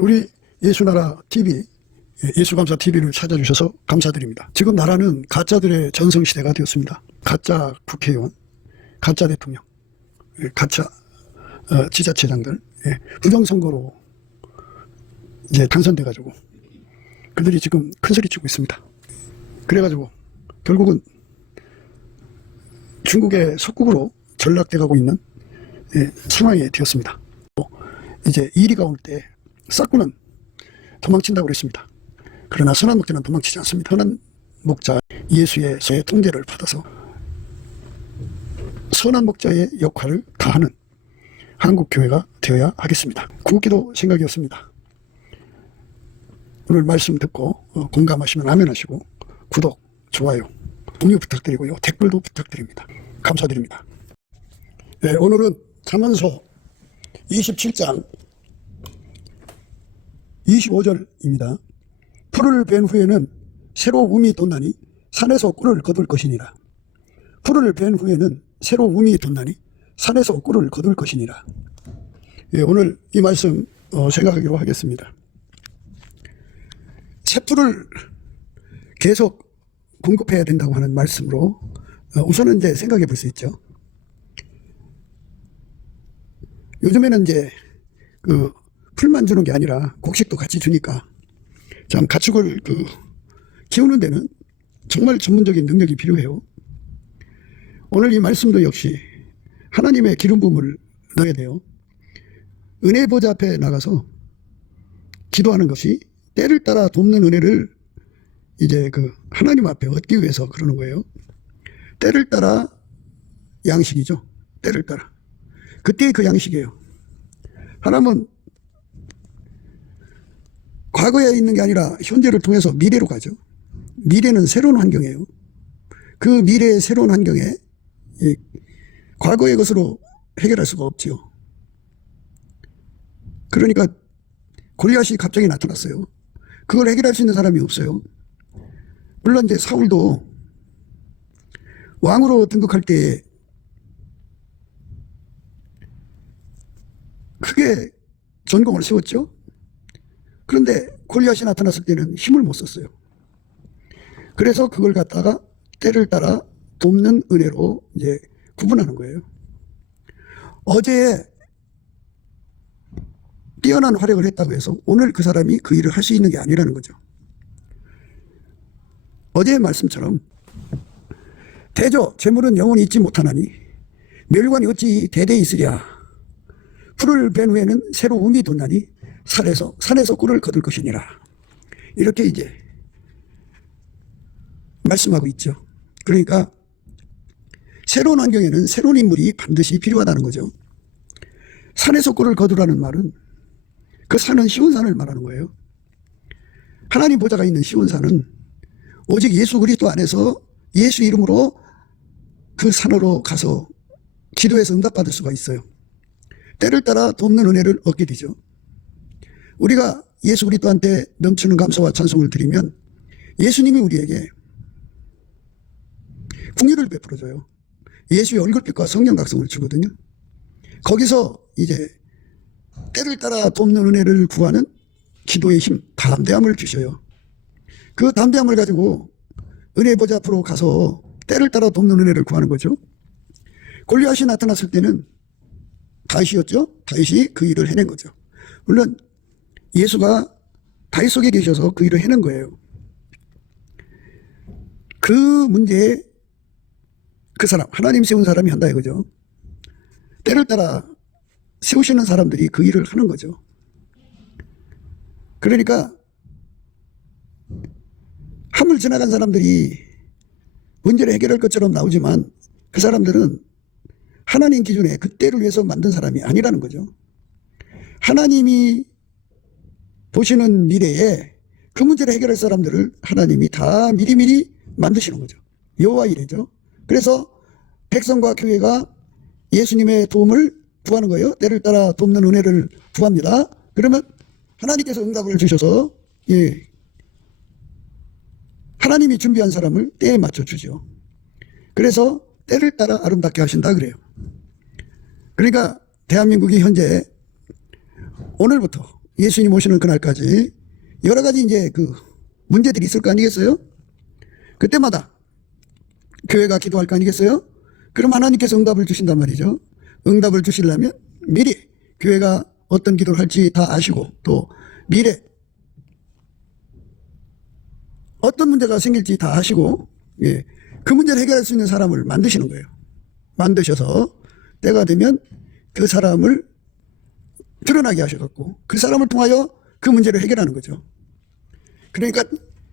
우리 예수나라 TV, 예수감사 TV를 찾아주셔서 감사드립니다. 지금 나라는 가짜들의 전성시대가 되었습니다. 가짜 국회의원, 가짜 대통령, 가짜 지자체장들, 부정선거로 이제 당선돼가지고 그들이 지금 큰소리 치고 있습니다. 그래가지고 결국은 중국의 속국으로 전락돼가고 있는 상황이 되었습니다. 이제 이리가 올 때 싹구는 도망친다고 그랬습니다. 그러나 선한 목자는 도망치지 않습니다. 선한 목자 예수의 통제를 받아서 선한 목자의 역할을 다하는 한국교회가 되어야 하겠습니다. 구기도 생각이었습니다. 오늘 말씀 듣고 공감하시면 아멘 하시고 구독, 좋아요, 공유 부탁드리고요. 댓글도 부탁드립니다. 감사드립니다. 네, 오늘은 잠언서 27장 25절입니다. 풀을 벤 후에는 새로 움이 돋나니 산에서 꿀을 거둘 것이니라. 풀을 벤 후에는 새로 움이 돋나니 산에서 꿀을 거둘 것이니라. 예, 오늘 이 말씀 생각하기로 하겠습니다. 새 풀을 계속 공급해야 된다고 하는 말씀으로 우선은 이제 생각해 볼 수 있죠. 요즘에는 이제 그 풀만 주는 게 아니라 곡식도 같이 주니까 참 가축을 키우는 데는 정말 전문적인 능력이 필요해요. 오늘 이 말씀도 역시 하나님의 기름 부음을 넣어야 돼요. 은혜 보좌 앞에 나가서 기도하는 것이 때를 따라 돕는 은혜를 이제 하나님 앞에 얻기 위해서 그러는 거예요. 때를 따라 양식이죠. 때를 따라. 그때의 그 양식이에요. 하나님은 과거에 있는 게 아니라 현재를 통해서 미래로 가죠. 미래는 새로운 환경이에요. 그 미래의 새로운 환경에 과거의 것으로 해결할 수가 없지요. 그러니까 골리앗이 갑자기 나타났어요. 그걸 해결할 수 있는 사람이 없어요. 물론 이제 사울도 왕으로 등극할 때 크게 전공을 세웠죠. 그런데 골리앗이 나타났을 때는 힘을 못 썼어요. 그래서 그걸 갖다가 때를 따라 돕는 은혜로 이제 구분하는 거예요. 어제 뛰어난 활약을 했다고 해서 오늘 그 사람이 그 일을 할 수 있는 게 아니라는 거죠. 어제의 말씀처럼 대저 재물은 영원히 있지 못하나니 멸관이 어찌 대대히 있으랴. 풀을 벤 후에는 새로 움이 돋나니 산에서 꿀을 거둘 것이니라. 이렇게 이제 말씀하고 있죠. 그러니까 새로운 환경에는 새로운 인물이 반드시 필요하다는 거죠. 산에서 꿀을 거두라는 말은 그 산은 시온산을 말하는 거예요. 하나님 보좌가 있는 시온산은 오직 예수 그리스도 안에서 예수 이름으로 그 산으로 가서 기도해서 응답받을 수가 있어요. 때를 따라 돕는 은혜를 얻게 되죠. 우리가 예수 그리스도한테 넘치는 감사와 찬송을 드리면 예수님이 우리에게 긍휼을 베풀어줘요. 예수의 얼굴빛과 성령 각성을 주거든요. 거기서 이제 때를 따라 돕는 은혜를 구하는 기도의 힘, 담대함을 주셔요. 그 담대함을 가지고 은혜 보좌 앞으로 가서 때를 따라 돕는 은혜를 구하는 거죠. 골리앗이 나타났을 때는 다윗이었죠. 다윗이 그 일을 해낸 거죠. 물론 예수가 다윗 속에 계셔서 그 일을 해낸 거예요. 그 문제에 그 사람, 하나님 세운 사람이 한다 이거죠. 때를 따라 세우시는 사람들이 그 일을 하는 거죠. 그러니까 함을 지나간 사람들이 문제를 해결할 것처럼 나오지만 그 사람들은 하나님 기준에 그 때를 위해서 만든 사람이 아니라는 거죠. 하나님이 보시는 미래에 그 문제를 해결할 사람들을 하나님이 다 미리미리 만드시는 거죠. 여호와 이래죠. 그래서 백성과 교회가 예수님의 도움을 구하는 거예요. 때를 따라 돕는 은혜를 구합니다. 그러면 하나님께서 응답을 주셔서 하나님이 준비한 사람을 때에 맞춰 주죠. 그래서 때를 따라 아름답게 하신다 그래요. 그러니까 대한민국이 현재 오늘부터 예수님 오시는 그날까지 여러 가지 이제 그 문제들이 있을 거 아니겠어요? 그때마다 교회가 기도할 거 아니겠어요? 그럼 하나님께서 응답을 주신단 말이죠. 응답을 주시려면 미리 교회가 어떤 기도를 할지 다 아시고 또 미래 어떤 문제가 생길지 다 아시고 예, 그 문제를 해결할 수 있는 사람을 만드시는 거예요. 만드셔서 때가 되면 그 사람을 드러나게 하셔갖고 그 사람을 통하여 그 문제를 해결하는 거죠. 그러니까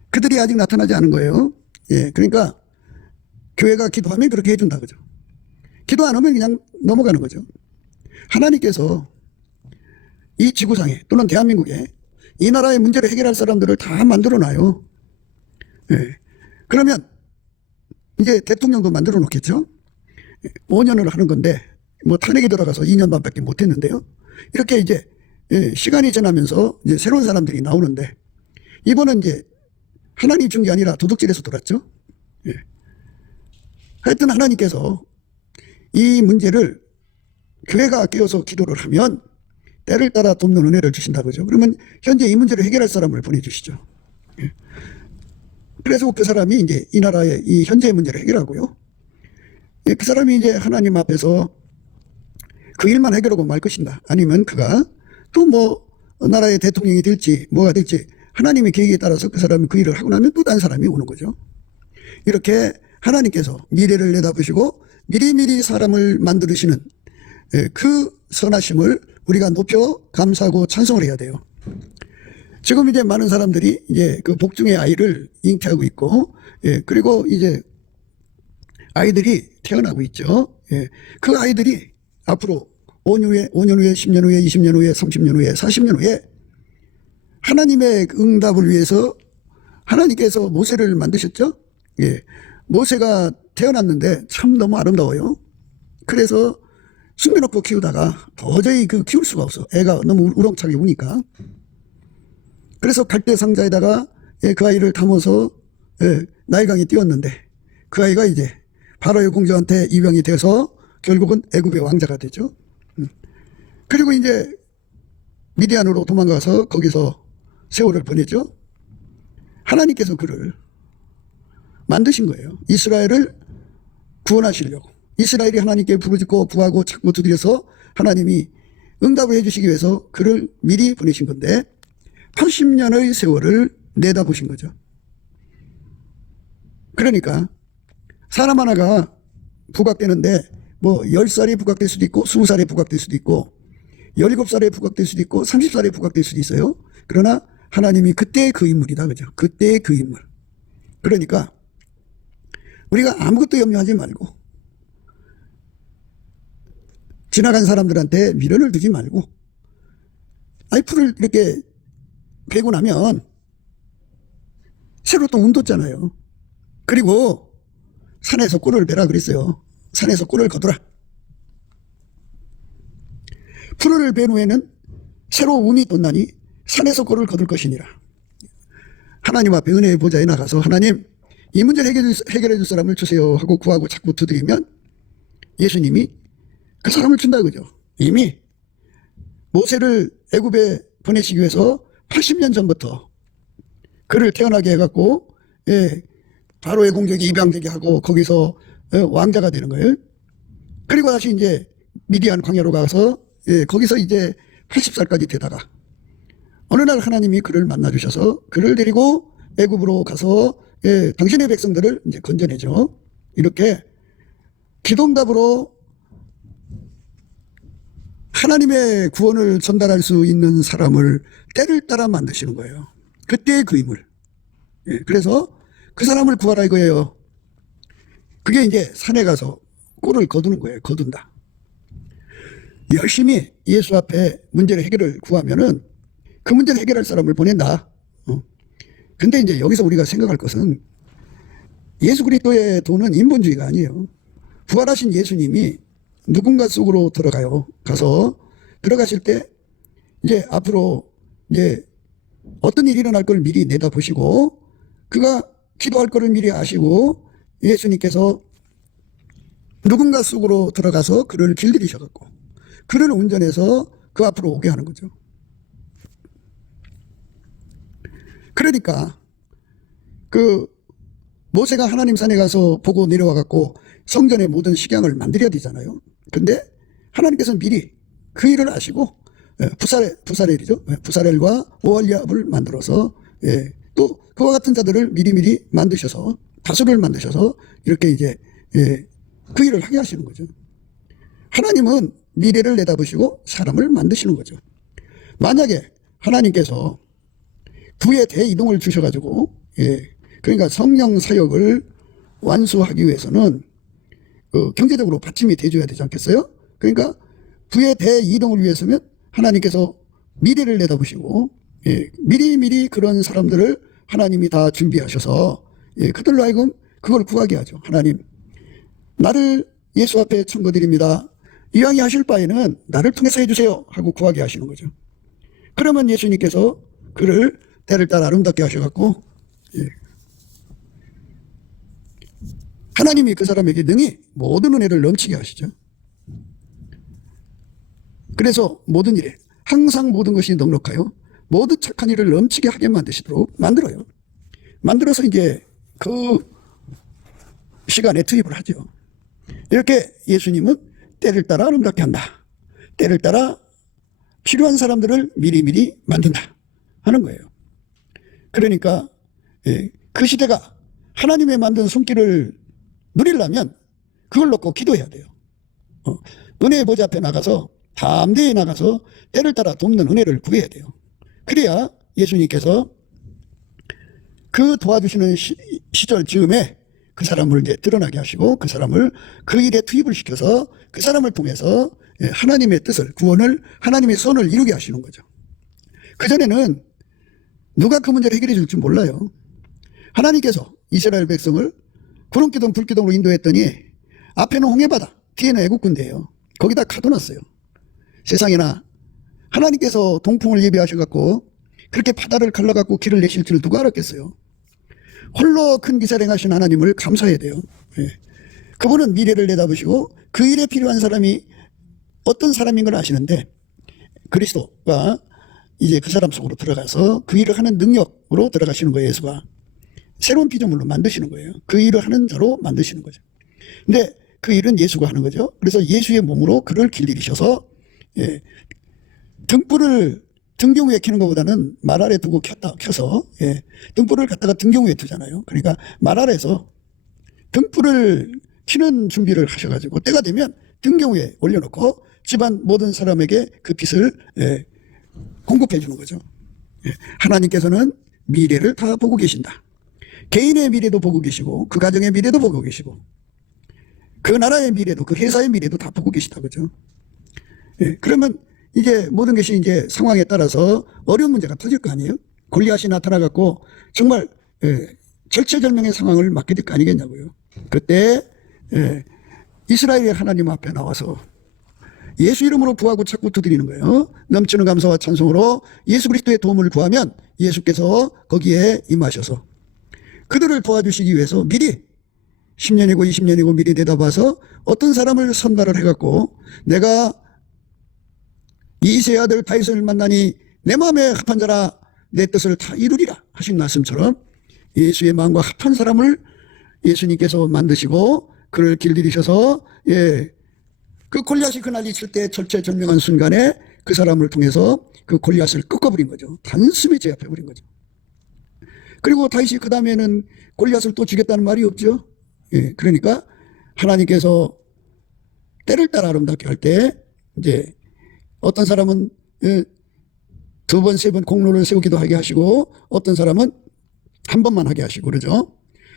그들이 아직 나타나지 않은 거예요. 예, 그러니까 교회가 기도하면 그렇게 해준다 그죠. 기도 안 하면 그냥 넘어가는 거죠. 하나님께서 이 지구상에 또는 대한민국에 이 나라의 문제를 해결할 사람들을 다 만들어 놔요. 예. 그러면 이제 대통령도 만들어 놓겠죠. 5년을 하는 건데 뭐 탄핵이 들어가서 2년 반밖에 못 했는데요. 이렇게 이제 시간이 지나면서 이제 새로운 사람들이 나오는데 이번은 이제 하나님이 준 게 아니라 도둑질에서 돌았죠. 예. 하여튼 하나님께서 이 문제를 교회가 깨어서 기도를 하면 때를 따라 돕는 은혜를 주신다 그죠. 그러면 현재 이 문제를 해결할 사람을 보내주시죠. 예. 그래서 그 사람이 이제 이 나라의 이 현재의 문제를 해결하고요. 예, 그 사람이 이제 하나님 앞에서 그 일만 해결하고 말 것인가 아니면 그가 또 뭐 나라의 대통령이 될지 뭐가 될지 하나님의 계획에 따라서 그 사람이 그 일을 하고 나면 또 다른 사람이 오는 거죠. 이렇게 하나님께서 미래를 내다보시고 미리미리 사람을 만드시는 그 선하심을 우리가 높여 감사하고 찬송을 해야 돼요. 지금 이제 많은 사람들이 이제 그 복중의 아이를 잉태하고 있고, 예, 그리고 이제 아이들이 태어나고 있죠. 예, 그 아이들이 앞으로 5년 후에, 5년 후에, 10년 후에, 20년 후에, 30년 후에, 40년 후에 하나님의 응답을 위해서 하나님께서 모세를 만드셨죠. 예, 모세가 태어났는데 참 너무 아름다워요. 그래서 숨겨놓고 키우다가 도저히 그 키울 수가 없어. 애가 너무 우렁차게 우니까. 그래서 갈대 상자에다가 그 아이를 담아서 나일강에 띄웠는데 그 아이가 이제 바로의 공주한테 입양이 돼서 결국은 애굽의 왕자가 되죠. 그리고 이제 미디안으로 도망가서 거기서 세월을 보내죠. 하나님께서 그를 만드신 거예요. 이스라엘을 구원하시려고. 이스라엘이 하나님께 부르짖고 구하고 찾고 두드려서 하나님이 응답을 해주시기 위해서 그를 미리 보내신 건데 80년의 세월을 내다보신 거죠. 그러니까 사람 하나가 부각되는데 뭐 10살이 부각될 수도 있고 20살에 부각될 수도 있고 17살에 부각될 수도 있고 30살에 부각될 수도 있어요. 그러나 하나님이 그때의 그 인물이다. 그죠? 그때의 그 인물. 그러니까 우리가 아무것도 염려하지 말고 지나간 사람들한테 미련을 두지 말고 풀을 이렇게 베고 나면 새로 또 운 돋잖아요. 그리고 산에서 꿀을 베라 그랬어요. 산에서 꿀을 거두라. 풀을 벤 후에는 새로 운이 돋나니 산에서 꿀을 거둘 것이니라. 하나님 앞에 은혜의 보좌에 나가서 하나님 이 문제를 해결해 줄 사람을 주세요 하고 구하고 자꾸 두드리면 예수님이 그 사람을 준다 그죠. 이미 모세를 애굽에 보내시기 위해서 80년 전부터 그를 태어나게 해갖고 바로의 공격이 입양되게 하고 거기서 왕자가 되는 거예요. 그리고 다시 이제 미디안 광야로 가서 거기서 이제 80살까지 되다가 어느 날 하나님이 그를 만나 주셔서 그를 데리고 애굽으로 가서 당신의 백성들을 이제 건져내죠. 이렇게 기도응답으로 하나님의 구원을 전달할 수 있는 사람을 때를 따라 만드시는 거예요. 그때의 그 인물. 그래서 그 사람을 구하라 이거예요. 그게 이제 산에 가서 꿀을 거두는 거예요. 거둔다. 열심히 예수 앞에 문제를 해결을 구하면은 그 문제를 해결할 사람을 보낸다. 근데 이제 여기서 우리가 생각할 것은 예수 그리스도의 도는 인본주의가 아니에요. 부활하신 예수님이 누군가 속으로 들어가요. 가서 들어가실 때 이제 앞으로 이제 어떤 일이 일어날 걸 미리 내다보시고 그가 기도할 거를 미리 아시고 예수님께서 누군가 속으로 들어가서 그를 길들이셔갖고 그를 운전해서 그 앞으로 오게 하는 거죠. 그러니까 그 모세가 하나님 산에 가서 보고 내려와 갖고 성전의 모든 식양을 만들어야 되잖아요. 근데 하나님께서 미리 그 일을 아시고 부사렐이죠. 부사렐과 오홀리압을 만들어서 또 그와 같은 자들을 미리미리 만드셔서 다수를 만드셔서 이렇게 이제 그 일을 하게 하시는 거죠. 하나님은 미래를 내다보시고 사람을 만드시는 거죠. 만약에 하나님께서 부의 대이동을 주셔가지고 그러니까 성령 사역을 완수하기 위해서는 경제적으로 받침이 돼줘야 되지 않겠어요? 그러니까 부의 대이동을 위해서면 하나님께서 미래를 내다보시고 미리미리 그런 사람들을 하나님이 다 준비하셔서 그들로 하여금 그걸 구하게 하죠. 하나님, 나를 예수 앞에 청거드립니다. 이왕이 하실 바에는 나를 통해서 해주세요 하고 구하게 하시는 거죠. 그러면 예수님께서 그를 때를 따라 아름답게 하셔갖고 하나님이 그 사람에게 능히 모든 은혜를 넘치게 하시죠. 그래서 모든 일에 항상 모든 것이 넉넉하여 모든 착한 일을 넘치게 하게 만드시도록 만들어요. 만들어서 이제 그 시간에 투입을 하죠. 이렇게 예수님은 때를 따라 아름답게 한다. 때를 따라 필요한 사람들을 미리미리 만든다 하는 거예요. 그러니까 그 시대가 하나님의 만든 손길을 누리려면 그걸 놓고 기도해야 돼요. 은혜의 보좌 앞에 나가서 담대히 나가서 때를 따라 돕는 은혜를 구해야 돼요. 그래야 예수님께서 그 도와주시는 시절 즈음에 그 사람을 이제 드러나게 하시고 그 사람을 그 일에 투입을 시켜서 그 사람을 통해서 하나님의 뜻을, 구원을, 하나님의 선을 이루게 하시는 거죠. 그전에는 누가 그 문제를 해결해 줄지 몰라요. 하나님께서 이스라엘 백성을 구름기둥 불기둥으로 인도했더니 앞에는 홍해바다, 뒤에는 애국군대예요. 거기다 가둬놨어요. 세상에나 하나님께서 동풍을 예비하셔갖고 그렇게 바다를 갈라갖고 길을 내실 줄 누가 알았겠어요. 홀로 큰 기사를 행하신 하나님을 감사해야 돼요. 그분은 미래를 내다보시고 그 일에 필요한 사람이 어떤 사람인 걸 아시는데 그리스도가 이제 그 사람 속으로 들어가서 그 일을 하는 능력으로 들어가시는 거예요. 예수가 새로운 피조물로 만드시는 거예요. 그 일을 하는 자로 만드시는 거죠. 근데 그 일은 예수가 하는 거죠. 그래서 예수의 몸으로 그를 길들이셔서 등불을 등경 위에 켜는 것보다는 말 아래 두고 켜서 등불을 갖다가 등경 위에 두잖아요. 그러니까 말 아래에서 등불을 켜는 준비를 하셔가지고 때가 되면 등경 위에 올려놓고 집안 모든 사람에게 그 빛을 공급해 주는 거죠. 하나님께서는 미래를 다 보고 계신다. 개인의 미래도 보고 계시고 그 가정의 미래도 보고 계시고 그 나라의 미래도 그 회사의 미래도 다 보고 계시다 그죠. 그러면 이제 모든 것이 이제 상황에 따라서 어려운 문제가 터질 거 아니에요. 골리앗이 나타나갖고 정말 절체절명의 상황을 맞게 될 거 아니겠냐고요. 그때 이스라엘의 하나님 앞에 나와서 예수 이름으로 구하고 자꾸 두드리는 거예요. 넘치는 감사와 찬송으로 예수 그리스도의 도움을 구하면 예수께서 거기에 임하셔서 그들을 도와주시기 위해서 미리 10년이고 20년이고 미리 내다봐서 어떤 사람을 선발을 해갖고 내가 이새의 아들 다윗을 만나니 내 마음에 합한 자라 내 뜻을 다 이루리라 하신 말씀처럼 예수의 마음과 합한 사람을 예수님께서 만드시고 그를 길들이셔서 그 골리앗이 그 난리 칠 때 절체절명한 순간에 그 사람을 통해서 그 골리앗을 꺾어버린 거죠. 단숨에 제압해버린 거죠. 그리고 다윗이 그 다음에는 골리앗을 또 죽였다는 말이 없죠. 그러니까 하나님께서 때를 따라 아름답게 할 때 이제 어떤 사람은 두 번, 세 번 공로를 세우기도 하게 하시고 어떤 사람은 한 번만 하게 하시고 그러죠.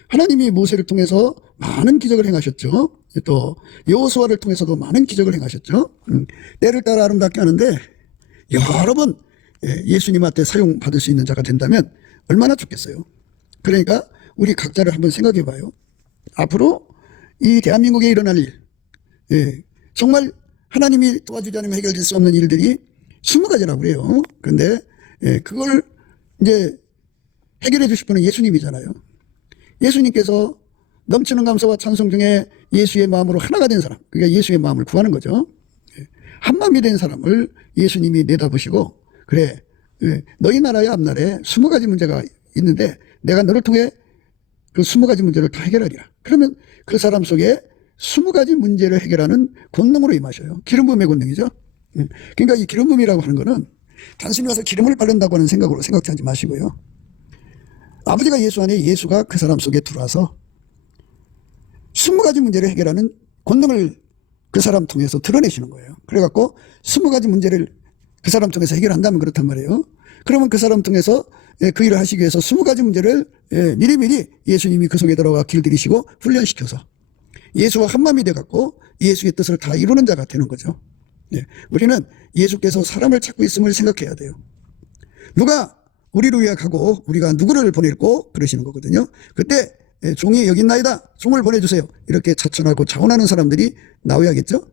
하나님이 모세를 통해서 많은 기적을 행하셨죠. 또 여호수아를 통해서도 많은 기적을 행하셨죠. 때를 따라 아름답게 하는데 여러 번 예수님한테 사용받을 수 있는 자가 된다면 얼마나 좋겠어요. 그러니까 우리 각자를 한번 생각해 봐요. 앞으로 이 대한민국에 일어날 일, 정말 하나님이 도와주지 않으면 해결될 수 없는 일들이 20가지라고 그래요. 그런데 그걸 이제 해결해 주실 분은 예수님이잖아요. 예수님께서 넘치는 감사와 찬송 중에 예수의 마음으로 하나가 된 사람, 그러니까 예수의 마음을 구하는 거죠. 한 마음이 된 사람을 예수님이 내다보시고 그래 너희 나라의 앞날에 20가지 문제가 있는데 내가 너를 통해 그 20가지 문제를 다 해결하리라. 그러면 그 사람 속에 20가지 문제를 해결하는 권능으로 임하셔요. 기름 부음의 권능이죠. 그러니까 이 기름 부음이라고 하는 거는 단순히 와서 기름을 바른다고 하는 생각으로 생각하지 마시고요. 아버지가 예수 안에 예수가 그 사람 속에 들어와서 20가지 문제를 해결하는 권능을 그 사람 통해서 드러내시는 거예요. 그래갖고 20가지 문제를 그 사람 통해서 해결한다면 그렇단 말이에요. 그러면 그 사람 통해서 그 일을 하시기 위해서 20가지 문제를 미리미리 예수님이 그 속에 들어가 길들이시고 훈련시켜서 예수와 한마음이 돼갖고 예수의 뜻을 다 이루는 자가 되는 거죠. 우리는 예수께서 사람을 찾고 있음을 생각해야 돼요. 누가 우리를 위하여 가고 우리가 누구를 보낼고 그러시는 거거든요. 그때 종이 여기 있나이다. 종을 보내주세요. 이렇게 자천하고 자원하는 사람들이 나와야겠죠.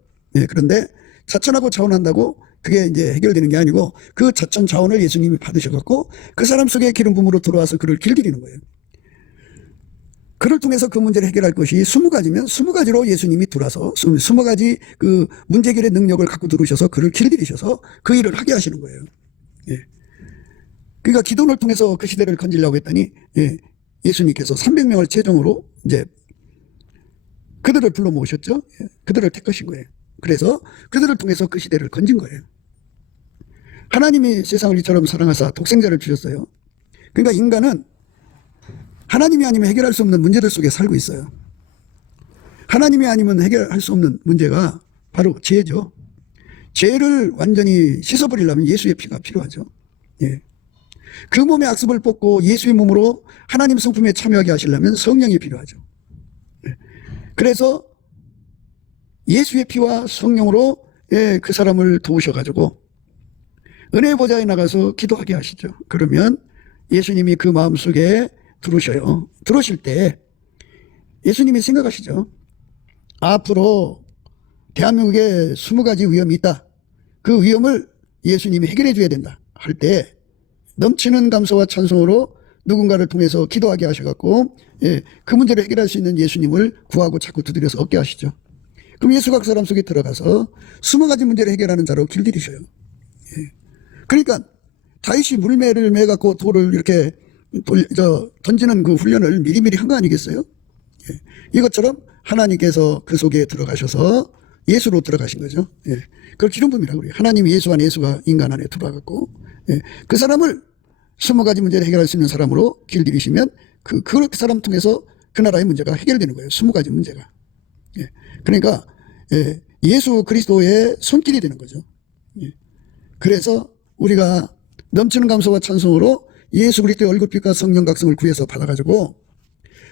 그런데 자천하고 자원한다고 그게 이제 해결되는 게 아니고 그 자천 자원을 예수님이 받으셔갖고 그 사람 속에 기름 부음으로 들어와서 그를 길들이는 거예요. 그를 통해서 그 문제를 해결할 것이 20가지면 20가지로 예수님이 들어와서 20가지 그 문제 해결의 능력을 갖고 들어오셔서 그를 길들이셔서 그 일을 하게 하시는 거예요. 그러니까 기도를 통해서 그 시대를 건지려고 했더니 예수님께서 300명을 최종으로 이제 그들을 불러 모으셨죠. 그들을 택하신 거예요. 그래서 그들을 통해서 그 시대를 건진 거예요. 하나님이 세상을 이처럼 사랑하사 독생자를 주셨어요. 그러니까 인간은 하나님이 아니면 해결할 수 없는 문제들 속에 살고 있어요. 하나님이 아니면 해결할 수 없는 문제가 바로 죄죠. 죄를 완전히 씻어버리려면 예수의 피가 필요하죠. 그 몸의 악습을 뽑고 예수의 몸으로 하나님 성품에 참여하게 하시려면 성령이 필요하죠. 그래서 예수의 피와 성령으로 그 사람을 도우셔가지고 은혜의 보좌에 나가서 기도하게 하시죠. 그러면 예수님이 그 마음속에 들어오셔요. 들어오실 때 예수님이 생각하시죠. 앞으로 대한민국에 20가지 위험이 있다. 그 위험을 예수님이 해결해 줘야 된다. 할 때 넘치는 감사와 찬송으로 누군가를 통해서 기도하게 하셔갖고 그 문제를 해결할 수 있는 예수님을 구하고 자꾸 두드려서 얻게 하시죠. 그럼 예수가 그 사람 속에 들어가서 20가지 문제를 해결하는 자로 길들이셔요. 그러니까 다윗이 물매를 매갖고 돌을 이렇게 던지는 그 훈련을 미리미리 한 거 아니겠어요? 이것처럼 하나님께서 그 속에 들어가셔서 예수로 들어가신 거죠. 그걸 기름 부음이라고 그래요. 하나님이 예수 안에 예수가 인간 안에 들어가고 그 사람을 20가지 문제를 해결할 수 있는 사람으로 길들이시면 그 사람 통해서 그 나라의 문제가 해결되는 거예요. 20가지 문제가. 그러니까 예수 그리스도의 손길이 되는 거죠. 그래서 우리가 넘치는 감사와 찬송으로 예수 그리스도의 얼굴빛과 성령 각성을 구해서 받아가지고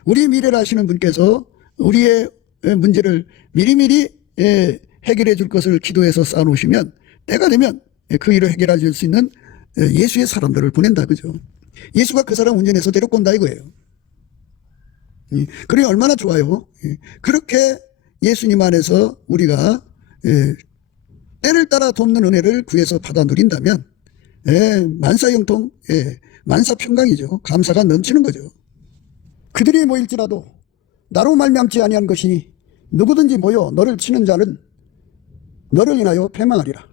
우리 미래를 아시는 분께서 우리의 문제를 미리미리 해결해 줄 것을 기도해서 쌓아놓으시면 때가 되면 그 일을 해결해 줄 수 있는 예수의 사람들을 보낸다 그죠. 예수가 그 사람 운전해서 데리고 온다 이거예요. 그래 얼마나 좋아요. 그렇게 예수님 안에서 우리가 때를 따라 돕는 은혜를 구해서 받아 누린다면 만사형통 만사평강이죠. 감사가 넘치는 거죠. 그들이 모일지라도 나로 말미암지 아니한 것이니 누구든지 모여 너를 치는 자는 너를 인하여 패망하리라.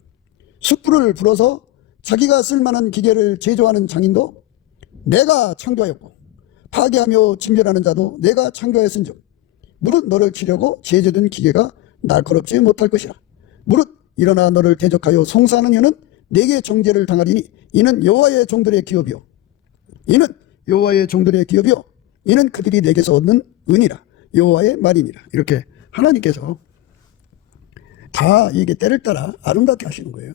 숯불을 불어서 자기가 쓸만한 기계를 제조하는 장인도 내가 창조하였고 파괴하며 진멸하는 자도 내가 창조하였은즉 무릇 너를 치려고 제조된 기계가 날카롭지 못할 것이라. 무릇 일어나 너를 대적하여 송사하는 이는 내게 정죄를 당하리니 이는 여호와의 종들의 기업이요 이는 그들이 내게서 얻는 은이라. 여호와의 말이니라. 이렇게 하나님께서 다 이게 때를 따라 아름답게 하시는 거예요.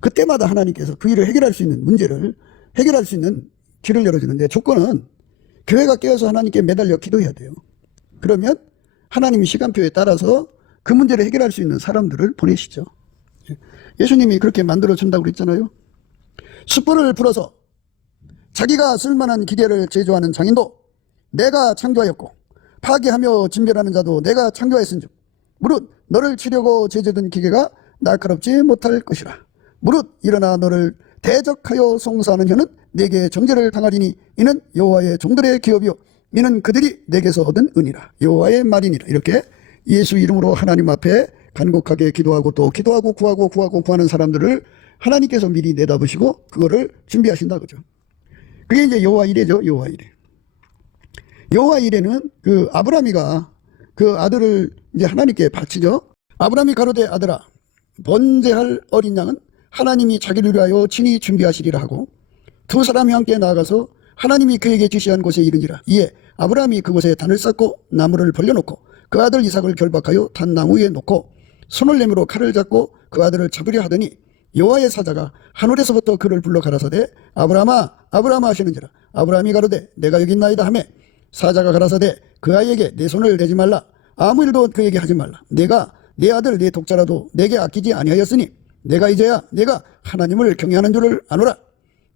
그때마다 하나님께서 그 일을 해결할 수 있는 문제를 해결할 수 있는 길을 열어주는데 조건은 교회가 깨어서 하나님께 매달려 기도해야 돼요. 그러면 하나님이 시간표에 따라서 그 문제를 해결할 수 있는 사람들을 보내시죠. 예수님이 그렇게 만들어준다고 그랬잖아요. 숯불을 불어서 자기가 쓸만한 기계를 제조하는 장인도 내가 창조하였고 파괴하며 진멸하는 자도 내가 창조하였은즉 무릇 너를 치려고 제조된 기계가 날카롭지 못할 것이라. 무릇 일어나 너를 대적하여 송사하는 혀는 내게 정죄를 당하리니 이는 여호와의 종들의 기업이요 이는 그들이 내게서 얻은 은이라. 여호와의 말이니라. 이렇게 예수 이름으로 하나님 앞에 간곡하게 기도하고 또 기도하고 구하는 사람들을 하나님께서 미리 내다보시고 그거를 준비하신다 그죠. 그게 이제 여호와 이레죠. 여호와 이레. 여호와 이레는 그 아브라함이가 그 아들을 이제 하나님께 바치죠. 아브라함이 가로되 아들아 번제할 어린 양은 하나님이 자기를 위하여 친히 준비하시리라 하고 두 사람이 함께 나아가서 하나님이 그에게 지시한 곳에 이르니라. 이에 아브라함이 그곳에 단을 쌓고 나무를 벌려놓고 그 아들 이삭을 결박하여 단나무 위에 놓고 손을 내밀어 칼을 잡고 그 아들을 잡으려 하더니 여호와의 사자가 하늘에서부터 그를 불러 가라사대 아브라함아 아브라함아 하시는지라. 아브라함이 가로되 내가 여기 있나이다 하매 사자가 가라사대 그 아이에게 내 손을 대지 말라. 아무 일도 그에게 하지 말라. 내가 내 아들 내 독자라도 내게 아끼지 아니하였으니 내가 이제야 내가 하나님을 경외하는 줄을 아노라.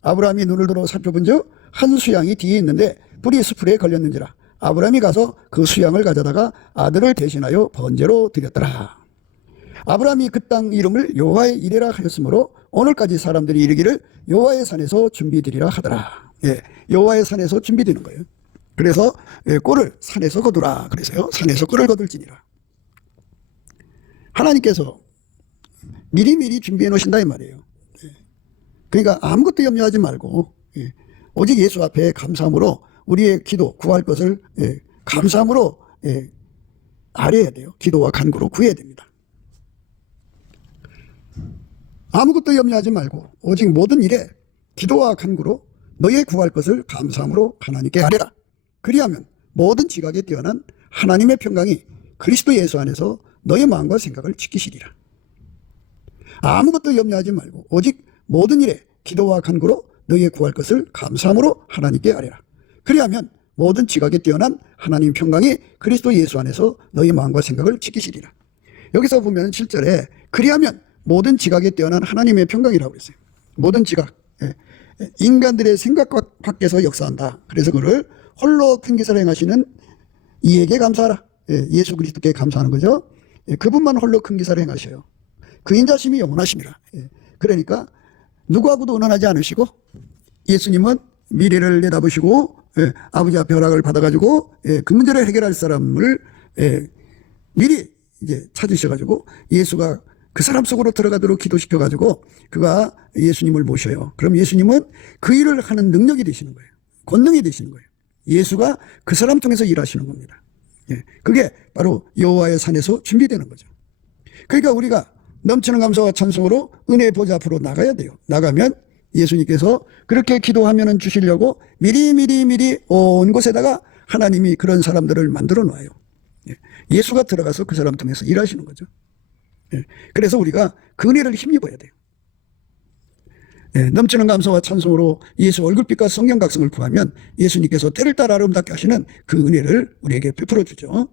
아브라함이 눈을 들어 살펴본즉 한 수양이 뒤에 있는데 뿔이 수풀에 걸렸는지라. 아브라함이 가서 그 수양을 가져다가 아들을 대신하여 번제로 드렸더라. 아브라함이 그 땅 이름을 여호와의 이레라 하였으므로 오늘까지 사람들이 이르기를 여호와의 산에서 준비드리라 하더라. 예, 여호와의 산에서 준비되는 거예요. 그래서 꼴을 산에서 거두라 그래서요. 산에서 꼴을 거둘지니라. 하나님께서 미리미리 준비해 놓으신다 이 말이에요. 그러니까 아무것도 염려하지 말고 오직 예수 앞에 감사함으로 우리의 기도 구할 것을 감사함으로 아뢰야 돼요. 기도와 간구로 구해야 됩니다. 아무것도 염려하지 말고 오직 모든 일에 기도와 간구로 너의 구할 것을 감사함으로 하나님께 아뢰라. 그리하면 모든 지각에 뛰어난 하나님의 평강이 그리스도 예수 안에서 너의 마음과 생각을 지키시리라. 아무것도 염려하지 말고 오직 모든 일에 기도와 간구로 너의 구할 것을 감사함으로 하나님께 아뢰라. 그리하면 모든 지각에 뛰어난 하나님 평강이 그리스도 예수 안에서 너의 마음과 생각을 지키시리라. 여기서 보면 7절에 그리하면 모든 지각에 뛰어난 하나님의 평강이라고 그랬어요. 모든 지각. 인간들의 생각 밖에서 역사한다. 그래서 그를 홀로 큰 기사를 행하시는 이에게 감사하라. 예수 그리스도께 감사하는 거죠. 그분만 홀로 큰 기사를 행하셔요. 그 인자심이 영원하십니다. 그러니까 누구하고도 의논하지 않으시고 예수님은 미래를 내다보시고 아버지 앞에 허락을 받아가지고 그 문제를 해결할 사람을 미리 이제 찾으셔가지고 예수가 그 사람 속으로 들어가도록 기도시켜가지고 그가 예수님을 모셔요. 그럼 예수님은 그 일을 하는 능력이 되시는 거예요. 권능이 되시는 거예요. 예수가 그 사람 통해서 일하시는 겁니다. 그게 바로 여호와의 산에서 준비되는 거죠. 그러니까 우리가 넘치는 감사와 찬송으로 은혜의 보좌 앞으로 나가야 돼요. 나가면 예수님께서 그렇게 기도하면 주시려고 미리 온 곳에다가 하나님이 그런 사람들을 만들어 놔요. 예수가 들어가서 그 사람 통해서 일하시는 거죠. 그래서 우리가 그 은혜를 힘입어야 돼요. 넘치는 감사와 찬송으로 예수 얼굴빛과 성령 각성을 구하면 예수님께서 때를 따라 아름답게 하시는 그 은혜를 우리에게 베풀어 주죠.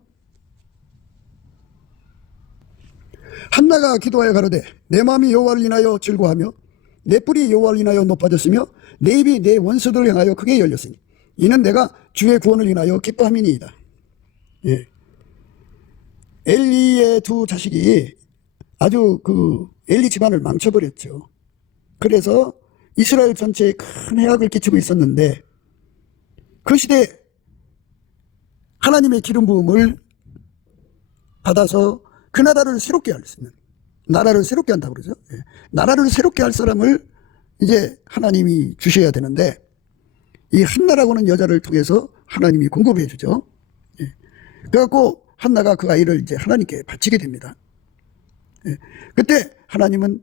한나가 기도하여 가로되 내 마음이 여호와를 인하여 즐거워하며 내 뿔이 여호와를 인하여 높아졌으며 내 입이 내 원수들을 향하여 크게 열렸으니 이는 내가 주의 구원을 인하여 기뻐함이니이다. 엘리의 두 자식이 아주 그 엘리 집안을 망쳐버렸죠. 그래서 이스라엘 전체에 큰 해악을 끼치고 있었는데 그 시대에 하나님의 기름 부음을 받아서 그 나라를 새롭게 할 수 있는, 나라를 새롭게 한다고 그러죠. 나라를 새롭게 할 사람을 이제 하나님이 주셔야 되는데 이 한나라고 하는 여자를 통해서 하나님이 공급해 주죠. 그래갖고 한나가 그 아이를 이제 하나님께 바치게 됩니다. 그때 하나님은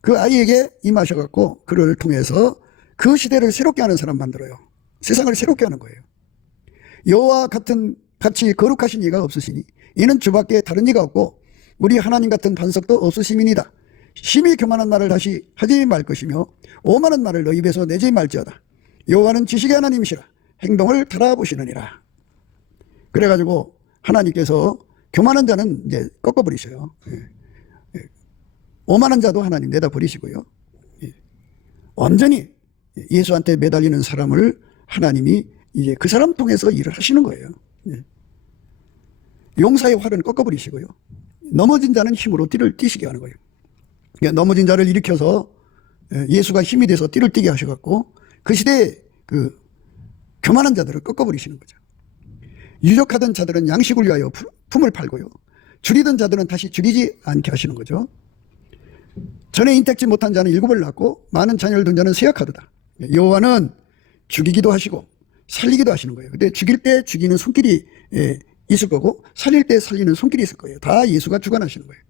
그 아이에게 임하셔갖고 그를 통해서 그 시대를 새롭게 하는 사람 만들어요. 세상을 새롭게 하는 거예요. 여호와 같이 거룩하신 이가 없으시니 이는 주밖에 다른 이가 없고 우리 하나님 같은 반석도 없으심이니이다. 심히 교만한 말을 다시 하지 말 것이며 오만한 말을 너 입에서 내지 말지어다. 여호와는 지식의 하나님이시라 행동을 달아보시느니라. 그래가지고 하나님께서 교만한 자는 이제 꺾어버리셔요. 오만한 자도 하나님 내다 버리시고요. 완전히 예수한테 매달리는 사람을 하나님이 이제 그 사람 통해서 일을 하시는 거예요. 용사의 활은 꺾어버리시고요. 넘어진 자는 힘으로 띠를 띠시게 하는 거예요. 그러니까 넘어진 자를 일으켜서 예수가 힘이 돼서 띠를 띠게 하셔갖고 그 시대에 그 교만한 자들을 꺾어버리시는 거죠. 유력하던 자들은 양식을 위하여 품을 팔고요. 줄이던 자들은 다시 줄이지 않게 하시는 거죠. 전에 인택지 못한 자는 7을 낳고 많은 자녀를 둔 자는 쇠약하도다. 여호와는 죽이기도 하시고 살리기도 하시는 거예요. 근데 죽일 때 죽이는 손길이 있을 거고 살릴 때 살리는 손길이 있을 거예요. 다 예수가 주관하시는 거예요.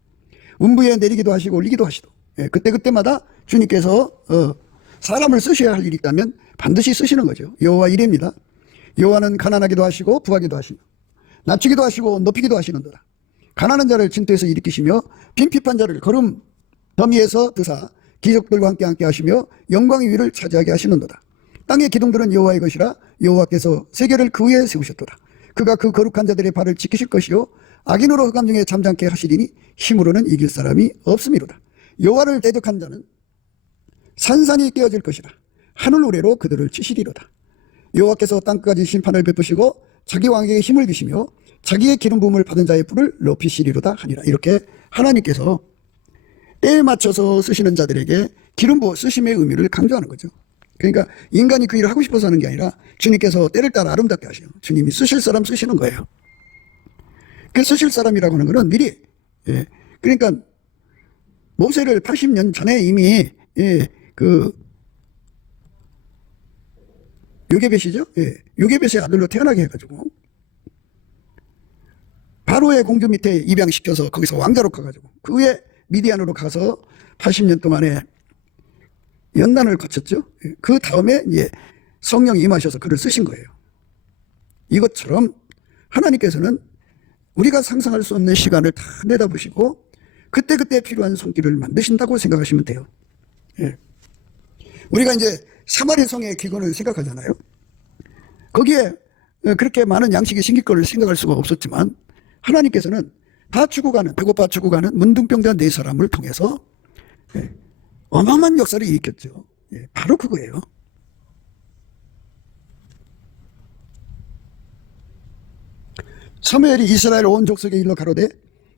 음부에 내리기도 하시고 올리기도 하시고 그때그때마다 주님께서 사람을 쓰셔야 할 일이 있다면 반드시 쓰시는 거죠. 여호와 이래입니다. 여호와는 가난하기도 하시고 부하기도 하시며 낮추기도 하시고 높이기도 하시는도다. 가난한 자를 진토에서 일으키시며 빈핍한 자를 거름 더미에서 드사 기적들과 함께 하시며 영광의 위를 차지하게 하시는도다. 땅의 기둥들은 여호와의 것이라 여호와께서 세계를 그 위에 세우셨도다. 그가 그 거룩한 자들의 발을 지키실 것이요 악인으로 흑암 중에 잠잠케 하시리니 힘으로는 이길 사람이 없음이로다. 여호와를 대적한 자는 산산이 깨어질 것이라. 하늘 우레로 그들을 치시리로다. 여호와께서 땅까지 심판을 베푸시고 자기 왕에게 힘을 주시며 자기의 기름 부음을 받은 자의 뿔을 높이시리로다 하니라. 이렇게 하나님께서 때에 맞춰서 쓰시는 자들에게 기름 부어 쓰심의 의미를 강조하는 거죠. 그러니까 인간이 그 일을 하고 싶어서 하는 게 아니라 주님께서 때를 따라 아름답게 하셔요. 주님이 쓰실 사람 쓰시는 거예요. 그 쓰실 사람이라고 하는 것은 미리 그러니까 모세를 80년 전에 이미 그 요게벳이죠. 요게벳의 아들로 태어나게 해가지고 바로의 공주 밑에 입양시켜서 거기서 왕자로 가가지고 그 후에 미디안으로 가서 80년 동안에 연단을 거쳤죠. 그 다음에 이제 성령이 임하셔서 그를 쓰신 거예요. 이것처럼 하나님께서는 우리가 상상할 수 없는 시간을 다 내다보시고 그때그때 필요한 손길을 만드신다고 생각하시면 돼요. 우리가 이제 사마리 성의 기근을 생각하잖아요. 거기에 그렇게 많은 양식이 생길 거를 생각할 수가 없었지만 하나님께서는 다 죽어가는 배고파 죽어가는 문둥병자 4사람을 통해서 어마어마한 역사를 일으켰죠. 바로 그거예요. 사무엘이 이스라엘 온 족속에 일러 가로되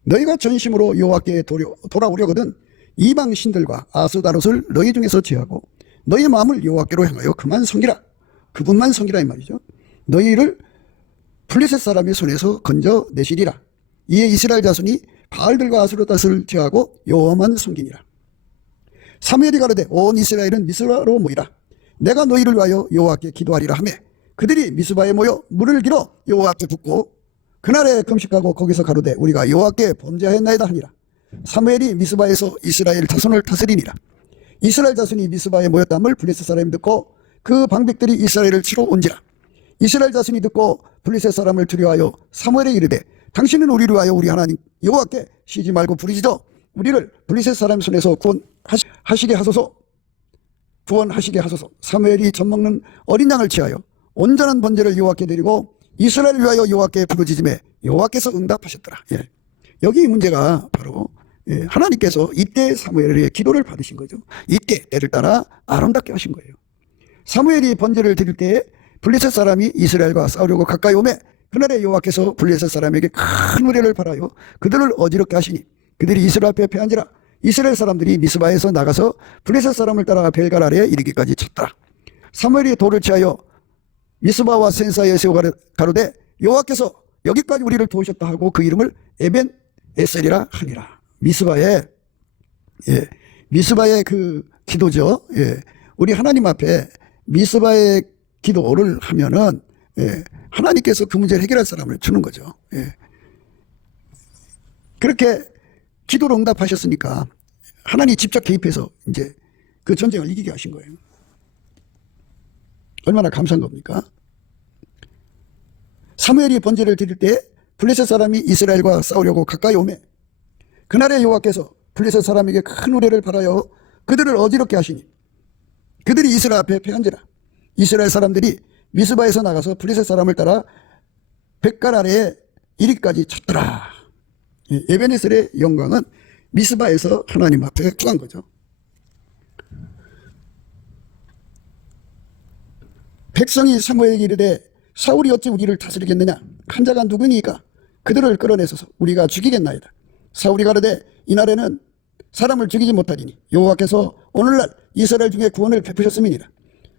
너희가 전심으로 여호와께 돌아오려거든 이방 신들과 아스다롯을 너희 중에서 제하고 너희 마음을 여호와께로 향하여 그만 섬기라. 그분만 섬기라 이 말이죠. 너희를 블레셋 사람의 손에서 건져내시리라. 이에 이스라엘 자손이 바알들과 아스로닷을 제하고 여호와만 섬기니라. 사무엘이 가로되 온 이스라엘은 미스바로 모이라. 내가 너희를 위하여 여호와께 기도하리라 하매 그들이 미스바에 모여 물을 길어 여호와 앞에 붓고 그날에 금식하고 거기서 가로되 우리가 여호와께 범죄하였나이다 하니라. 사무엘이 미스바에서 이스라엘 자손을 다스리니라. 이스라엘 자손이 미스바에 모였담을 블레셋 사람이 듣고 그 방백들이 이스라엘을 치러 온지라. 이스라엘 자손이 듣고 블레셋 사람을 두려워하여 사무엘에 이르되 당신은 우리를 위하여 우리 하나님 여호와께 쉬지 말고 부르짖어 우리를 블레셋 사람 손에서 구원하시게 하소서. 사무엘이 젖먹는 어린 양을 취하여 온전한 번제를 여호와께 드리고 이스라엘을 위하여 여호와께 부르짖음에 여호와께서 응답하셨더라. 여기 문제가 바로 하나님께서 이때 사무엘의 기도를 받으신 거죠. 이때 때를 따라 아름답게 하신 거예요. 사무엘이 번제를 드릴 때에 블레셋 사람이 이스라엘과 싸우려고 가까이 오매 그날에 여호와께서 블레셋 사람에게 큰 우레를 발하여 그들을 어지럽게 하시니 그들이 이스라엘 앞에 패한지라. 이스라엘 사람들이 미스바에서 나가서 블레셋 사람을 따라 벨갈 아래에 이르기까지 쳤더라. 사무엘이 돌을 취하여 미스바와 센 사이에 세워 가로되 여호와께서 여기까지 우리를 도우셨다 하고 그 이름을 에벤 에셀이라 하니라. 미스바의 그 기도죠. 우리 하나님 앞에 미스바의 기도를 하면은 하나님께서 그 문제를 해결할 사람을 주는 거죠. 그렇게 기도로 응답하셨으니까 하나님이 직접 개입해서 이제 그 전쟁을 이기게 하신 거예요. 얼마나 감사한 겁니까? 사무엘이 번제를 드릴 때 블레셋 사람이 이스라엘과 싸우려고 가까이 오매 그날에 여호와께서 블레셋 사람에게 큰 우레를 발하여 그들을 어지럽게 하시니 그들이 이스라엘 앞에 패한지라. 이스라엘 사람들이 미스바에서 나가서 블레셋 사람을 따라 벳갈 아래에 이리까지 쳤더라. 에벤에셀의 영광은 미스바에서 하나님 앞에 구한 거죠. 백성이 사무엘에게 이르되 사울이 어찌 우리를 다스리겠느냐? 한 자가 누구니까 그들을 끌어내소서 우리가 죽이겠나이다. 사울이 가로되 이날에는 사람을 죽이지 못하리니 여호와께서 오늘날 이스라엘 중에 구원을 베푸셨음이니라.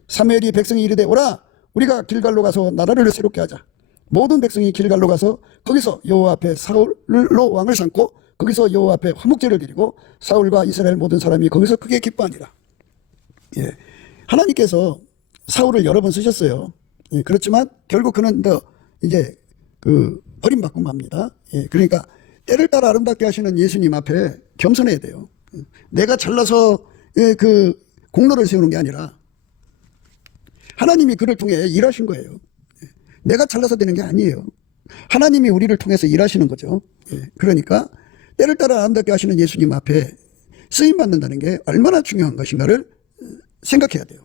사무엘이 백성이 이르되 오라 우리가 길갈로 가서 나라를 새롭게 하자. 모든 백성이 길갈로 가서 거기서 여호와 앞에 사울로 왕을 삼고 거기서 여호와 앞에 화목제를 드리고 사울과 이스라엘 모든 사람이 거기서 크게 기뻐하니라. 하나님께서 사울을 여러 번 쓰셨어요. 예, 그렇지만 결국 그는 더 이제 그 버림받고 맙니다. 예, 그러니까 때를 따라 아름답게 하시는 예수님 앞에 겸손해야 돼요. 내가 잘나서 그 공로를 세우는 게 아니라 하나님이 그를 통해 일하신 거예요. 내가 잘나서 되는 게 아니에요. 하나님이 우리를 통해서 일하시는 거죠. 그러니까 때를 따라 아름답게 하시는 예수님 앞에 쓰임받는다는 게 얼마나 중요한 것인가를 생각해야 돼요.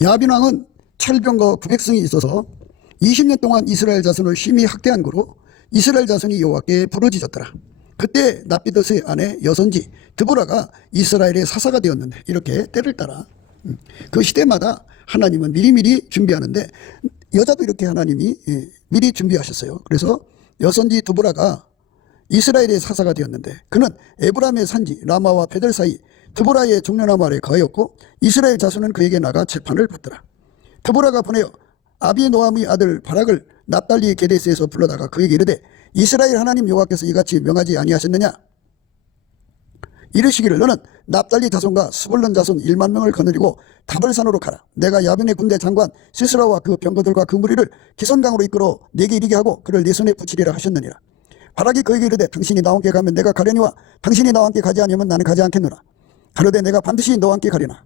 야빈 왕은 찰병과 구백성이 있어서 20년 동안 이스라엘 자손을 심히 학대한 거로 이스라엘 자손이 여호와께 부르짖었더라. 그때 납비덧의 아내 여선지 드보라가 이스라엘의 사사가 되었는데, 이렇게 때를 따라 그 시대마다 하나님은 미리미리 준비하는데, 여자도 이렇게 하나님이 미리 준비하셨어요. 그래서 여선지 드보라가 이스라엘의 사사가 되었는데, 그는 에브람의 산지 라마와 베델 사이 드보라의 종려나무 아래 거하였고 이스라엘 자손은 그에게 나가 재판을 받더라. 드보라가 보내어 아비노함의 아들 바락을 납달리 게데스에서 불러다가 그에게 이르되, 이스라엘 하나님 여호와께서 이같이 명하지 아니하셨느냐? 이르시기를, 너는 납달리 자손과 스불론 자손 1만 명을 거느리고 다벌산으로 가라. 내가 야빈의 군대 장관 시스라와 그 병거들과 그 무리를 기손강으로 이끌어 내게 이르게 하고 그를 내 손에 붙이리라 하셨느니라. 바락이 그에게 이르되, 당신이 나와 함께 가면 내가 가려니와 당신이 나와 함께 가지 아니하면 나는 가지 않겠노라. 가로되 내가 반드시 너와 함께 가리라.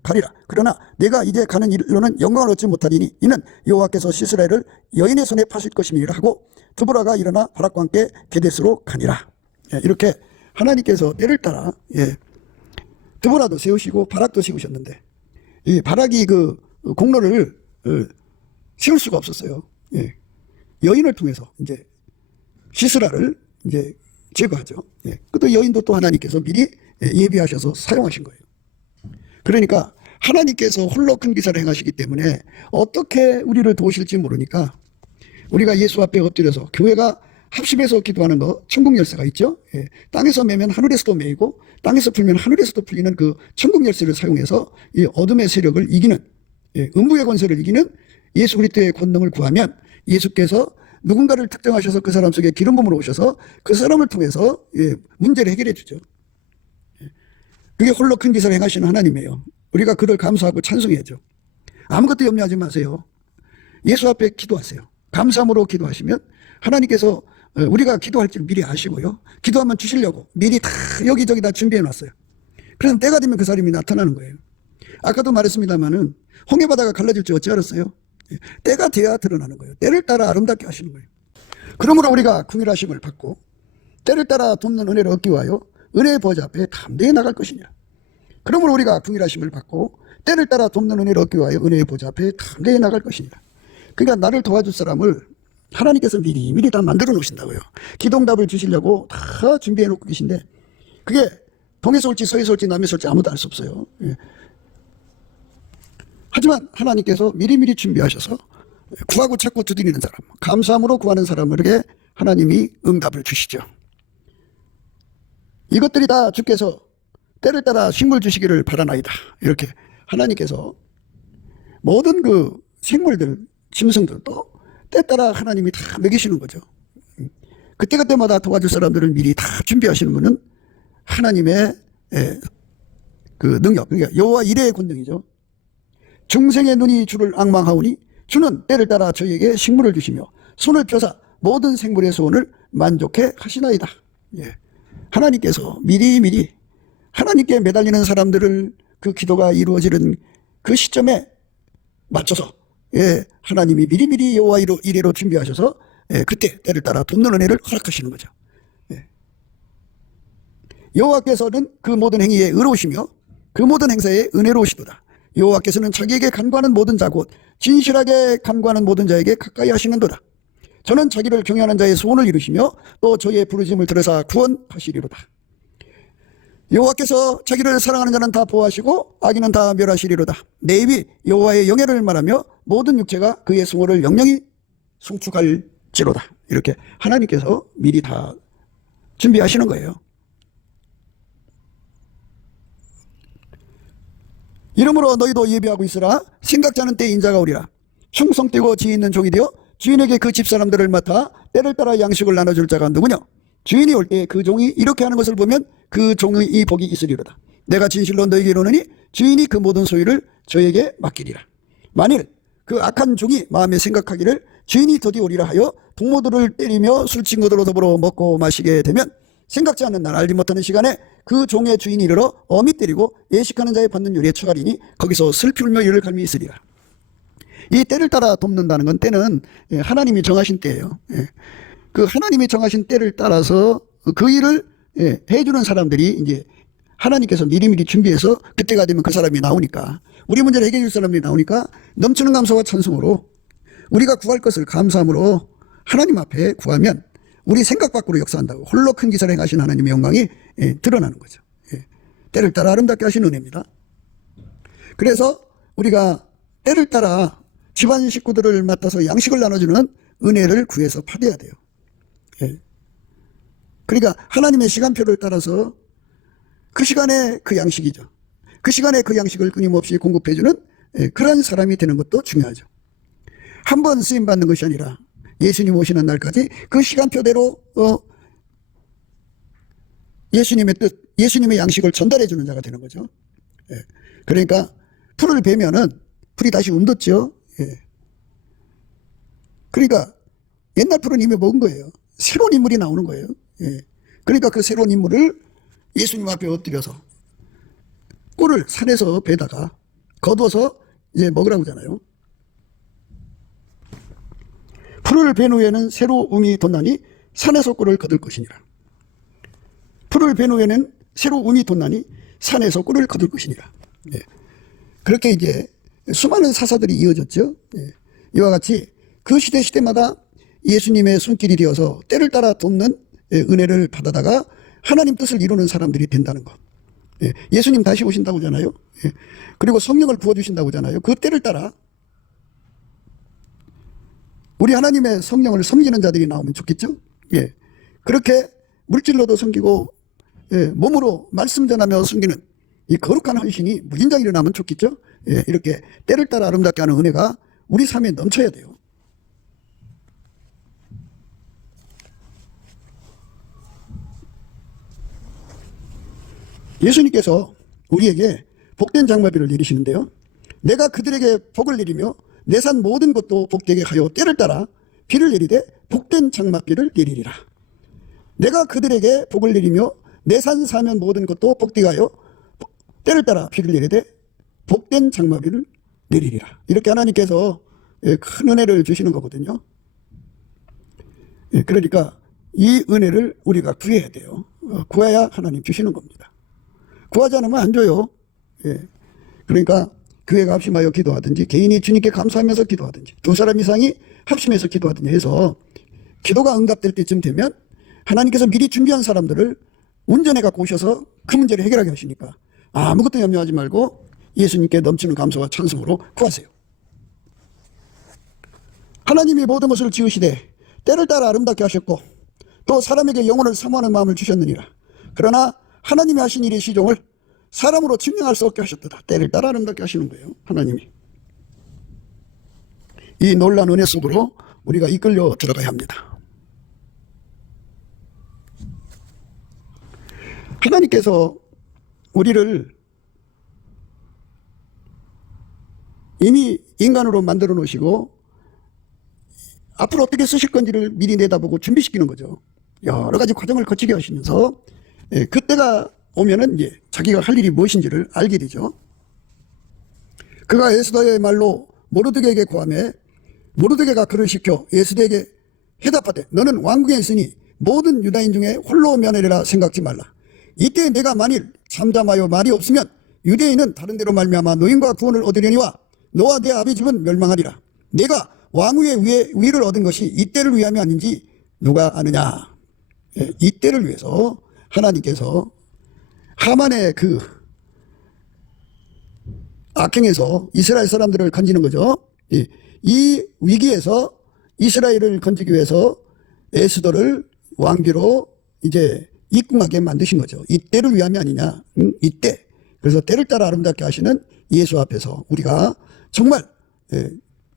그러나 내가 이제 가는 일로는 영광을 얻지 못하리니 이는 여호와께서 시스라엘을 여인의 손에 파실 것임이라 하고 드보라가 일어나 바락과 함께 게데스로 가니라. 이렇게 하나님께서 때를 따라 드보라도 세우시고 바락도 세우셨는데, 이 바락이 그 공로를 세울 수가 없었어요. 여인을 통해서 이제 시스라를 이제 제거하죠. 또 여인도 또 하나님께서 미리 예비하셔서 사용하신 거예요. 그러니까 하나님께서 홀로 큰 기사를 행하시기 때문에 어떻게 우리를 도우실지 모르니까 우리가 예수 앞에 엎드려서, 교회가 합심해서 기도하는 거 천국 열쇠가 있죠. 땅에서 매면 하늘에서도 매이고 땅에서 풀면 하늘에서도 풀리는 그 천국 열쇠를 사용해서 이 어둠의 세력을 이기는, 음부의 권세를 이기는 예수 그리스도의 권능을 구하면 예수께서 누군가를 특정하셔서 그 사람 속에 기름 부음을 오셔서 그 사람을 통해서 문제를 해결해 주죠. 그게 홀로 큰 기사를 행하시는 하나님이에요. 우리가 그를 감사하고 찬송해야죠. 아무것도 염려하지 마세요. 예수 앞에 기도하세요. 감사함으로 기도하시면 하나님께서 우리가 기도할 줄 미리 아시고요, 기도하면 주시려고 미리 다 여기저기 다 준비해 놨어요. 그래서 때가 되면 그 사람이 나타나는 거예요. 아까도 말했습니다마는 홍해바다가 갈라질 줄 어찌 알았어요? 때가 돼야 드러나는 거예요. 때를 따라 아름답게 하시는 거예요. 그러므로 우리가 긍휼하심을 받고 때를 따라 돕는 은혜를 얻기 위하여 은혜의 보좌 앞에 담대히 나갈 것이냐. 그러므로 우리가 긍휼하심을 받고 때를 따라 돕는 은혜를 얻기 위하여 은혜의 보좌 앞에 담대히 나갈 것이냐. 그러니까 나를 도와줄 사람을 하나님께서 미리 다 만들어 놓으신다고요. 기도응답을 주시려고 다 준비해 놓고 계신데, 그게 동에서 올지 서에서 올지 남에서 올지 아무도 알 수 없어요. 하지만 하나님께서 미리 준비하셔서 구하고 찾고 두드리는 사람, 감사함으로 구하는 사람에게 하나님이 응답을 주시죠. 이것들이 다 주께서 때를 따라 식물 주시기를 바라나이다. 이렇게 하나님께서 모든 그 생물들, 짐승들도 때 따라 하나님이 다 먹이시는 거죠. 그때마다 도와줄 사람들을 미리 다 준비하시는 분은 하나님의 그 능력, 그러니까 여호와 이레의 권능이죠. 중생의 눈이 주를 앙망하오니 주는 때를 따라 저희에게 식물을 주시며 손을 펴사 모든 생물의 소원을 만족해 하시나이다. 하나님께서 미리 하나님께 매달리는 사람들을 그 기도가 이루어지는 그 시점에 맞춰서 하나님이 미리 여호와 이레로 준비하셔서 그때 때를 따라 돕는 은혜를 허락하시는 거죠. 여호와께서는 그 모든 행위에 의로우시며 그 모든 행사에 은혜로우시도다. 여호와께서는 자기에게 간구하는 모든 자 곧 진실하게 간구하는 모든 자에게 가까이 하시는도다. 저는 자기를 경외하는 자의 소원을 이루시며 또 저희의 부르심을 들으사 구원하시리로다. 여호와께서 자기를 사랑하는 자는 다 보호하시고 악인은 다 멸하시리로다. 내 입이 여호와의 영예를 말하며 모든 육체가 그의 수고를 영영히 송축할지로다. 이렇게 하나님께서 미리 다 준비하시는 거예요. 이러므로 너희도 예비하고 있으라. 생각지 않은 때에 인자가 오리라. 충성되고 지혜 있는 종이 되어 주인에게 그 집사람들을 맡아 때를 따라 양식을 나눠줄 자가 누구냐. 주인이 올 때 그 종이 이렇게 하는 것을 보면 그 종의 이 복이 있으리로다. 내가 진실로 너에게 이르노니 주인이 그 모든 소유를 저에게 맡기리라. 만일 그 악한 종이 마음에 생각하기를 주인이 드디어 오리라 하여 동무들을 때리며 술 친구들로 더불어 먹고 마시게 되면 생각지 않는 날 알지 못하는 시간에 그 종의 주인이 이르러 어미 때리고 예식하는 자의 받는 요리에 처하리니 거기서 슬피 울며 이를 갈미 있으리라. 이 때를 따라 돕는다는 건 때는 하나님이 정하신 때예요. 그 하나님이 정하신 때를 따라서 그 일을 해주는 사람들이 이제 하나님께서 미리미리 준비해서 그때가 되면 그 사람이 나오니까, 우리 문제를 해결해 줄 사람이 나오니까 넘치는 감사와 찬송으로 우리가 구할 것을 감사함으로 하나님 앞에 구하면 우리 생각 밖으로 역사한다고 홀로 큰 기사를 행하신 하나님의 영광이 드러나는 거죠. 때를 따라 아름답게 하신 은혜입니다. 그래서 우리가 때를 따라 집안 식구들을 맡아서 양식을 나눠주는 은혜를 구해서 받아야 돼요. 그러니까 하나님의 시간표를 따라서 그 시간에 그 양식이죠. 그 시간에 그 양식을 끊임없이 공급해주는 그런 사람이 되는 것도 중요하죠. 한 번 쓰임받는 것이 아니라 예수님 오시는 날까지 그 시간표대로 예수님의 뜻, 예수님의 양식을 전달해주는 자가 되는 거죠. 그러니까 풀을 베면은 풀이 다시 움돋죠. 그러니까 옛날 풀은 이미 먹은 거예요. 새로운 인물이 나오는 거예요. 그러니까 그 새로운 인물을 예수님 앞에 엎드려서 꿀을 산에서 베다가 거둬서 이제 먹으라고 하잖아요. 풀을 벤 후에는 새로 움이 돋나니 산에서 꿀을 거둘 것이니라. 풀을 벤 후에는 새로 움이 돋나니 산에서 꿀을 거둘 것이니라. 그렇게 이제 수많은 사사들이 이어졌죠. 이와 같이 그 시대마다 예수님의 손길이 되어서 때를 따라 돕는 은혜를 받아다가 하나님 뜻을 이루는 사람들이 된다는 것. 예수님 다시 오신다고 하잖아요. 그리고 성령을 부어주신다고 하잖아요. 그 때를 따라 우리 하나님의 성령을 섬기는 자들이 나오면 좋겠죠. 그렇게 물질로도 섬기고 몸으로 말씀 전하며 섬기는 이 거룩한 헌신이 무진장 일어나면 좋겠죠. 이렇게 때를 따라 아름답게 하는 은혜가 우리 삶에 넘쳐야 돼요. 예수님께서 우리에게 복된 장마비를 내리시는데요. 내가 그들에게 복을 내리며 내산 모든 것도 복되게 하여 때를 따라 비를 내리되 복된 장마비를 내리리라. 내가 그들에게 복을 내리며 내산 사면 모든 것도 복되게 하여 때를 따라 비를 내리되 복된 장마비를 내리리라. 이렇게 하나님께서 큰 은혜를 주시는 거거든요. 그러니까 이 은혜를 우리가 구해야 돼요. 구해야 하나님 주시는 겁니다. 구하지 않으면 안 줘요. 그러니까 교회가 합심하여 기도하든지 개인이 주님께 감사하면서 기도하든지 두 사람 이상이 합심해서 기도하든지 해서 기도가 응답될 때쯤 되면 하나님께서 미리 준비한 사람들을 운전해 갖고 오셔서 그 문제를 해결하게 하시니까 아무것도 염려하지 말고 예수님께 넘치는 감사와 찬송으로 구하세요. 하나님이 모든 것을 지으시되 때를 따라 아름답게 하셨고 또 사람에게 영혼을 사모하는 마음을 주셨느니라. 그러나 하나님이 하신 일의 시종을 사람으로 증명할 수 없게 하셨도다. 때를 따라 아름답게 하시는 거예요. 하나님이. 이 놀라운 은혜 속으로 우리가 이끌려 들어가야 합니다. 하나님께서 우리를 이미 인간으로 만들어 놓으시고 앞으로 어떻게 쓰실 건지를 미리 내다보고 준비시키는 거죠. 여러 가지 과정을 거치게 하시면서 그때가 오면은 이제 자기가 할 일이 무엇인지를 알게 되죠. 그가 에스더의 말로 모르드게에게 고하매 모르드게가 그를 시켜 에스더에게 해답하되 너는 왕궁에 있으니 모든 유다인 중에 홀로 면하리라 생각지 말라. 이때 내가 만일 잠잠하여 말이 없으면 유대인은 다른 데로 말미암아 노인과 구원을 얻으려니와 너와 내 아비 집은 멸망하리라. 내가 왕후의 위를 얻은 것이 이때를 위함이 아닌지 누가 아느냐. 이때를 위해서 하나님께서 하만의 그 악행에서 이스라엘 사람들을 건지는 거죠. 이 위기에서 이스라엘을 건지기 위해서 에스더를 왕비로 이제 입궁하게 만드신 거죠. 이때를 위함이 아니냐. 이때. 그래서 때를 따라 아름답게 하시는 예수 앞에서 우리가 정말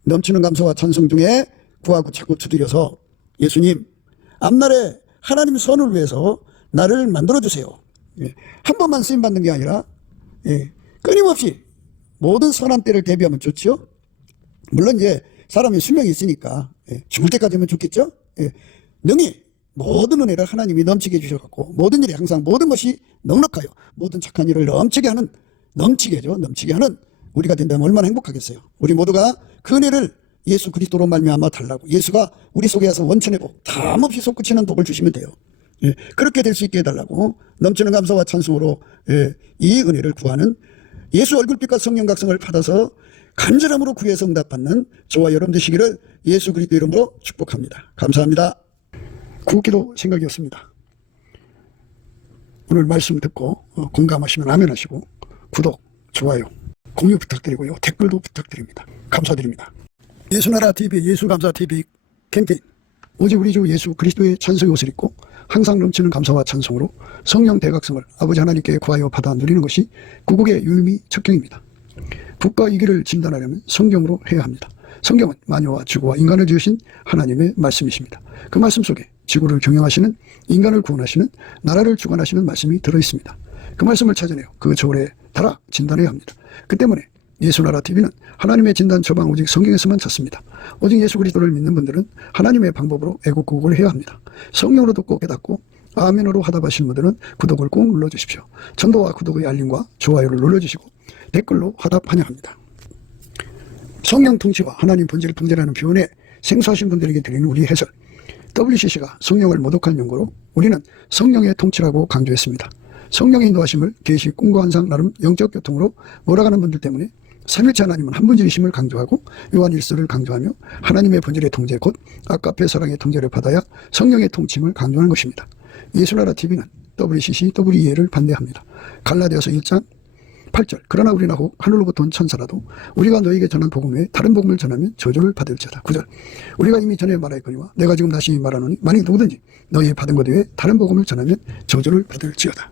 넘치는 감사와 찬송 중에 구하고 자꾸 두드려서 예수님 앞날에 하나님 선을 위해서 나를 만들어주세요. 한 번만 쓰임받는 게 아니라 예. 끊임없이 모든 선한 때를 대비하면 좋죠. 물론 이제 사람이 수명이 있으니까 죽을 때까지면 좋겠죠. 능히 모든 은혜를 하나님이 넘치게 해주셔갖고 모든 일이 항상 모든 것이 넉넉하여 모든 착한 일을 넘치게 하는 넘치게 하는 우리가 된다면 얼마나 행복하겠어요. 우리 모두가 그 은혜를 예수 그리스도로 말미암아 달라고 예수가 우리 속에서 원천의 복 담없이 솟구치는 복을 주시면 돼요. 그렇게 될 수 있게 해달라고 넘치는 감사와 찬송으로 이 은혜를 구하는 예수 얼굴빛과 성령 각성을 받아서 간절함으로 구해서 응답받는 저와 여러분 되시기를 예수 그리스도 이름으로 축복합니다. 감사합니다. 구기도 생각이었습니다. 오늘 말씀 듣고 공감하시면 아멘 하시고 구독, 좋아요, 공유 부탁드리고요. 댓글도 부탁드립니다. 감사드립니다. 예수나라TV, 예수감사TV 캠페인 오직 우리 주 예수 그리스도의 찬송의 옷을 입고 항상 넘치는 감사와 찬송으로 성령 대각성을 아버지 하나님께 구하여 받아 누리는 것이 구국의 유의미 척경입니다. 국가 위기를 진단하려면 성경으로 해야 합니다. 성경은 만유와 지구와 인간을 지으신 하나님의 말씀이십니다. 그 말씀 속에 지구를 경영하시는, 인간을 구원하시는, 나라를 주관하시는 말씀이 들어있습니다. 그 말씀을 찾아내어 그 저울에 달아 진단해야 합니다. 그 때문에 예수나라TV는 하나님의 진단 처방 오직 성경에서만 찾습니다. 오직 예수 그리스도를 믿는 분들은 하나님의 방법으로 애국구국을 해야 합니다. 성령으로 듣고 깨닫고 아멘으로 화답하시는 분들은 구독을 꼭 눌러주십시오. 전도와 구독의 알림과 좋아요를 눌러주시고 댓글로 화답 환영합니다. 성령 통치와 하나님 본질을 통제하는 표현에 생소하신 분들에게 드리는 우리 해설. WCC가 성령을 모독한 용어로 우리는 성령의 통치라고 강조했습니다. 성령의 인도하심을 계시, 꿈과 환상, 나름 영적 교통으로 몰아가는 분들 때문에 삼일체 하나님은 한 분이심을 강조하고 요한 1서를 강조하며 하나님의 본질의 통제 곧 아까페 사랑의 통제를 받아야 성령의 통치임을 강조하는 것입니다. 예수나라TV는 WCC, WEA를 반대합니다. 갈라디아서 1장 8절 그러나 우리나 혹 하늘로부터 온 천사라도 우리가 너에게 전한 복음 외에 다른 복음을 전하면 저주를 받을지어다. 9절 우리가 이미 전에 말하였거니와 내가 지금 다시 말하노니 만일 누구든지 너희 받은 것 외에 다른 복음을 전하면 저주를 받을지어다.